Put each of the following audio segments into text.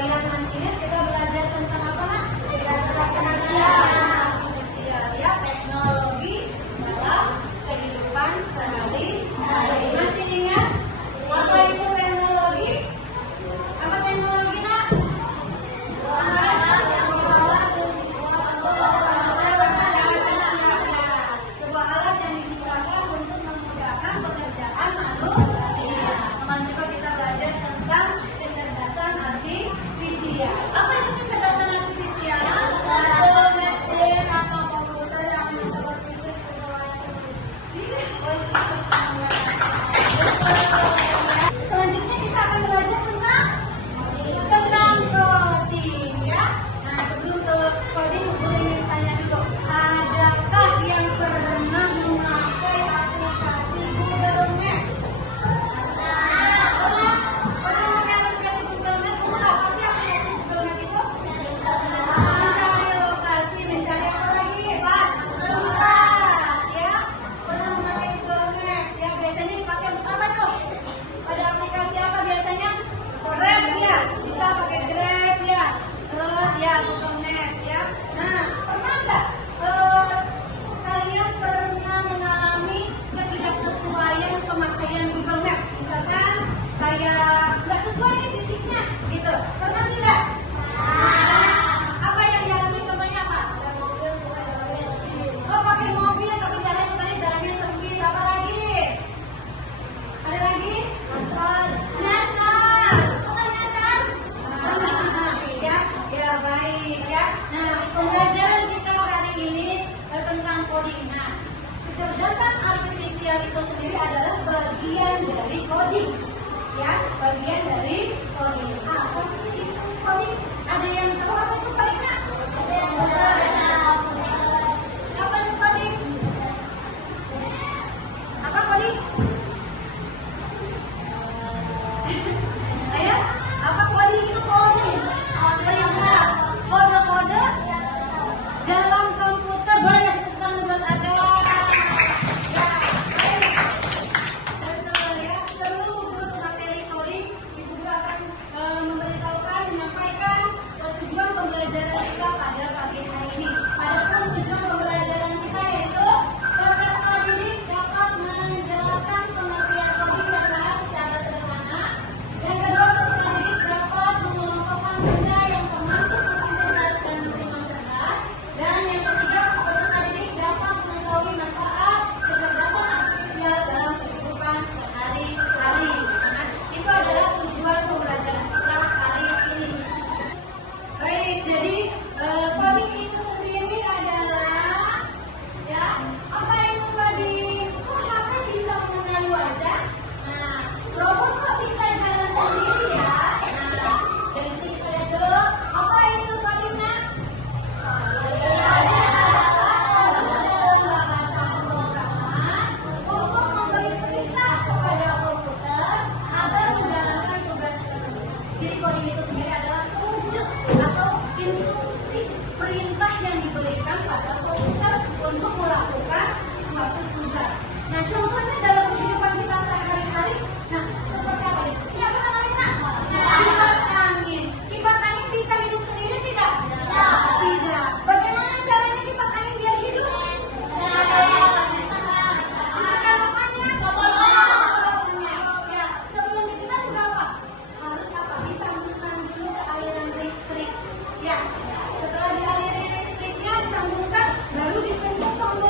kalian masih ingat kita belajar tentang apa, Nak? Artificial, ya, teknologi dalam kehidupan sehari-hari. Masih ingat apa itu teknologi? Apa teknologi, Nak? Sebuah alat yang diciptakan untuk memudahkan pekerjaan manusia. Kemarin juga kita belajar tentang kecerdasan artifisial. Apa itu kecerdasan artifisial? Mesin atau komputer yang bisa berpikir sesuai Selanjutnya kita akan belajar tentang coding, ya. Nah, sebelum ke coding, guru ingin tanya dulu, adakah yang pernah memakai aplikasi Google Maps? Pernah memakai aplikasi Google Maps? Untuk apa sih aplikasi Google Maps itu? Mencari lokasi, mencari apa lagi? Tempat, ya. Pernah memakai Google Maps, ya. Biasanya dipakai untuk apa tuh? Pada aplikasi apa biasanya? Grab, ya. Bisa pakai Grab, ya. Terus ya Google Maps, ya. Nah, pernah nggak kalian pernah mengalami ketidaksesuaian pemakaian Google Maps? Misalkan kayak nggak sesuai nih titiknya, gitu. Pernah tidak? Apa yang dialami, contohnya apa? Oh, pakai mobil tapi jalannya sempit. Apa lagi? Ada lagi? Nyasar. Bukan nyasar? Ya, baik, ya. Nah, pembelajaran kita hari ini tentang coding. Nah, kecerdasan artifisial itu sendiri adalah bagian dari coding, ya, bagian dari coding. Apa sih itu coding? Ada yang tahu apa itu coding, Nak? Apa itu coding? Apa coding? Ayo, apa coding itu? Coding perintah, kode-kode dalam komputer. Boleh kasih tepuk tangan buat Aga? Ya, baik. Betul, ya. Sebelum guru ke materi coding, Ibu Guru akan memberitahukan, menyampaikan tujuan pembelajaran kita pada pagi hari ini. Adapun tujuan pembelajaran kita yaitu peserta didik dapat menjelaskan pengertian coding dan bahasa secara sederhana. Yang kedua, peserta didik dapat mengelompokkan benda yang termasuk mesin cerdas dan mesin non cerdas. Dan yang ketiga, peserta didik dapat mengetahui manfaat kecerdasan artifisial dalam kehidupan sehari-hari. Nah, itu adalah tujuan pembelajaran kita hari ini. Baik, jadi coding itu sendiri adalah, ya, apa itu coding? Kok HP bisa mengenali wajah? Nah, robot kok bisa jalan sendiri, ya? Nah, dari sini kita lihat dulu, apa itu coding, Nak? Bahasa pemrograman untuk memberi perintah kepada komputer agar menjalankan tugas tertentu. Jadi coding itu sendiri adalah kode atau instruksi perintah yang diberikan pada komputer untuk melakukan suatu tugas. Nah, contohnya dalam kehidupan kita sehari-hari, nah, seperti apa ini? Ini apa namanya, Nak? Kipas angin. Kipas angin bisa hidup sendiri tidak? Tidak. Bagaimana caranya kipas angin biar hidup? Ditekan apanya? Tombol-tombolnya. Ya, sebelum kita juga apa? Harus apa? Bisa menekan dulu ke aliran listrik. Ya, setelah dialiri listriknya disambungkan, baru dipencet tombol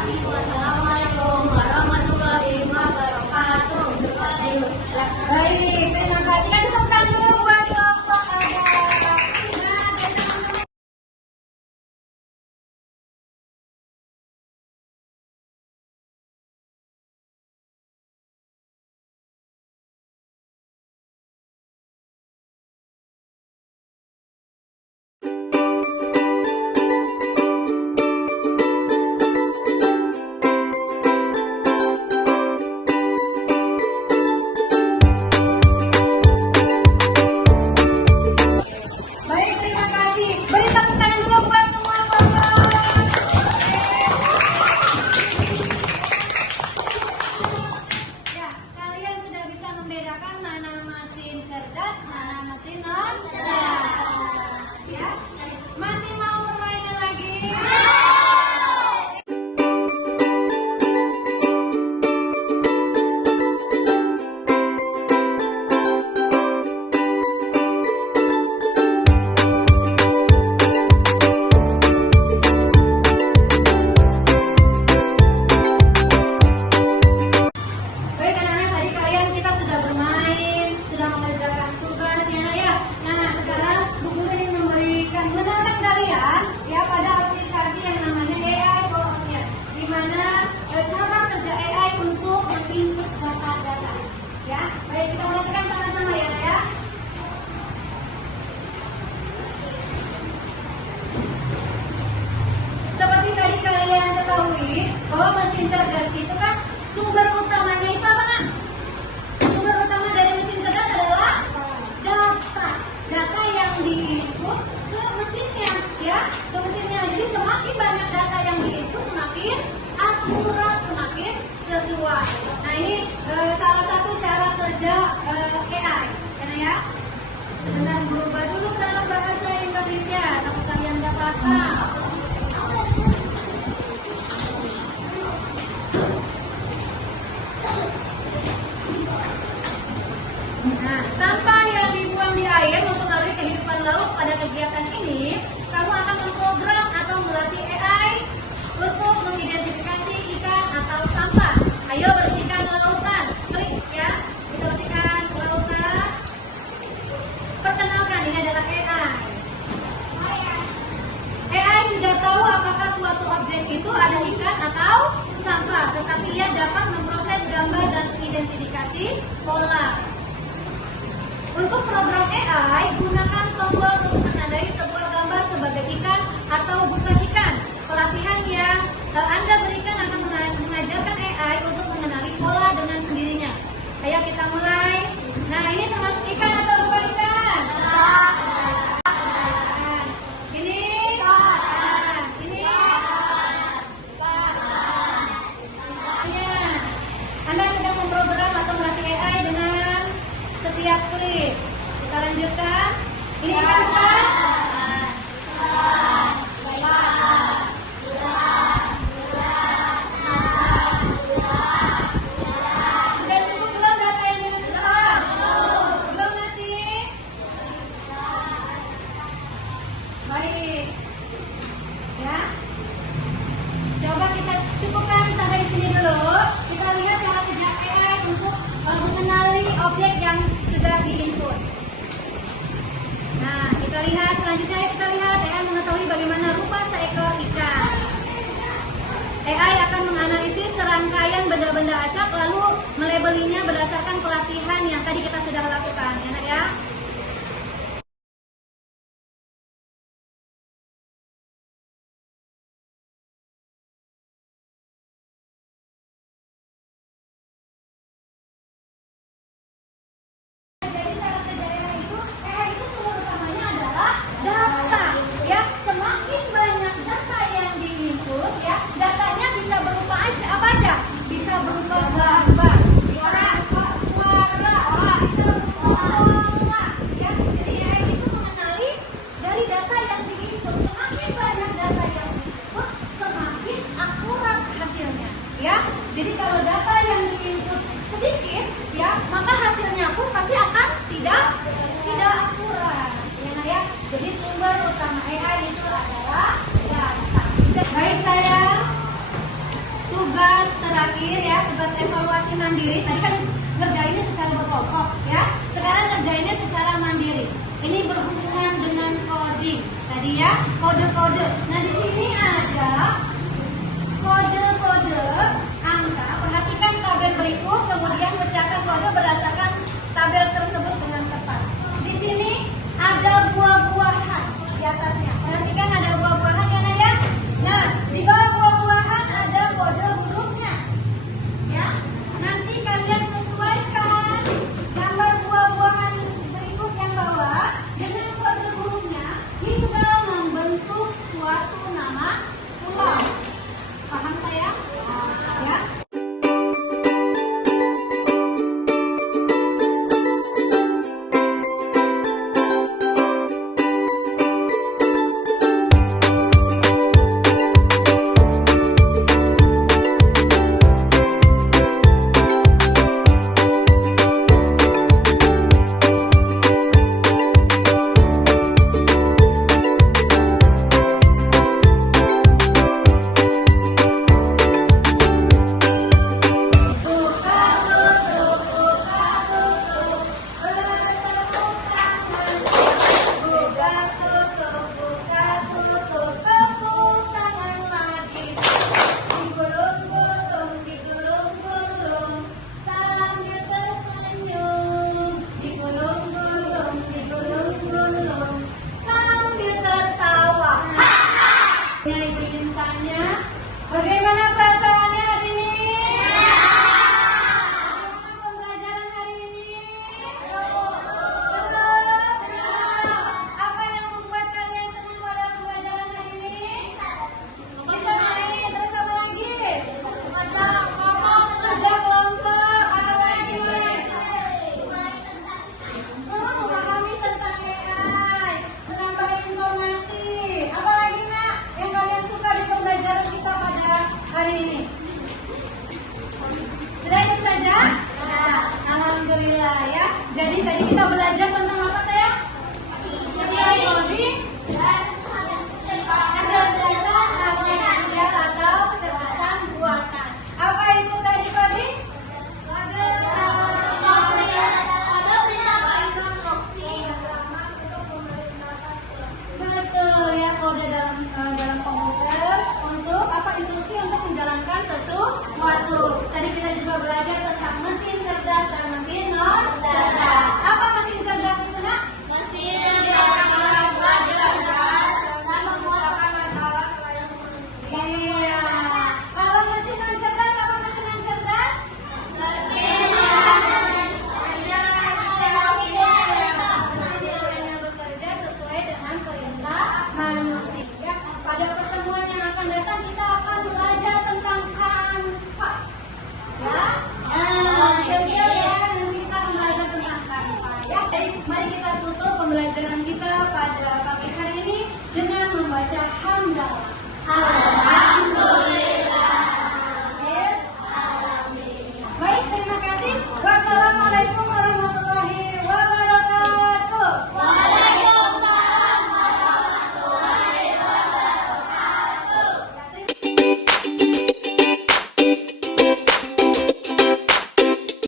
Assalamualaikum warahmatullahi wabarakatuh. Baik, terima kasih. Kasih tepuk tangan dulu buat kelompok ada. Baik, terima kasih. Beri tepuk tangan dulu buat semua kelompok. Ya, kalian sudah bisa membedakan mana mesin cerdas, mana mesin non cerdas. Ya, masih mau permainan lagi? Baik anak-anak, tadi kalian kita sudah bermain, sudah mengerjakan tugas ya. Nah, sekarang Bu Guru ingin mengenalkan kalian ya pada aplikasi yang namanya AI for Ocean, di mana cara kerja AI untuk menginput data-data. Ya, baik kita perhatikan sama-sama ya. Seperti tadi kalian ketahui bahwa mesin cerdas itu kan sumber utamanya itu apa kan? Sumber utama dari mesin cerdas adalah data. Data yang diinput ke mesinnya ya, ke mesinnya. Jadi semakin banyak data yang diinput semakin akurat, semakin sesuai. Nah, ini salah satu cara kerja AI. Karena ya, sebentar berubah dulu dalam bahasa Indonesia, takut kalian nggak paham. Nah, sampah yang dibuang di air mempengaruhi kehidupan laut. Pada kegiatan ini, kamu akan memprogram atau melatih AI untuk mengidentifikasi ikan atau sampah. Ayo bersihkan lautan. Klik ya, kita bersihkan lautan. Perkenalkan, ini adalah AI. AI tidak tahu apakah suatu objek itu ada ikan atau sampah, tetapi ia dapat memproses gambar dan identifikasi pola. Untuk program AI, gunakan tombol untuk menandai sebuah gambar sebagai ikan atau bukan ikan. Pelatihan yang Anda berikan akan mengajarkan AI untuk mengenali pola dengan sendirinya. Ayo kita mulai. Nah, ini termasuk ikan atau bukan ikan? Ini? Ini? Ya. Anda sedang memprogram atau melatih AI dengan setiap klik. Kita lanjutkan. Ini ikan bukan? Sudah cukup belum data yang dimasukkan? Belum masih? Baik. Ya. Coba kita cukupkan sampai sini dulu. Kita lihat cara kerja AI untuk mengenali objek yang sudah diinput. Nah, kita lihat selanjutnya. Kita lihat AI mengetahui bagaimana rupa seekor ikan. AI akan menganalisis serangkaian benda-benda acak lalu melabelinya berdasarkan pelatihan yang tadi kita sudah lakukan, ya nak ya. Jadi cara kerja AI itu sumber utamanya adalah data. Ya, semakin banyak data yang diinput, ya, datanya bisa berupa apa aja? Bisa berupa gambar, bisa berupa suara, bisa berupa pola, masih mandiri, tadi kan ngerjainnya secara berkelompok ya. Sekarang ngerjainnya secara mandiri. Ini berhubungan dengan coding. Tadi ya, kode-kode. Nah, di sini ada kode-kode angka. Perhatikan tabel berikut, kemudian pecahkan kode berdasarkan tabel tersebut dengan tepat. Di sini ada buah-buahan di atasnya. Perhatikan ada buah-buahan ya, Nak ya. Nah, di bawah buah-buahan ada kode hurufnya. Ya, nanti kalian sesuaikan gambar buah-buahan berikut yang bawah dengan kode hurufnya hingga membentuk suatu nama pulau. Paham saya? Ya.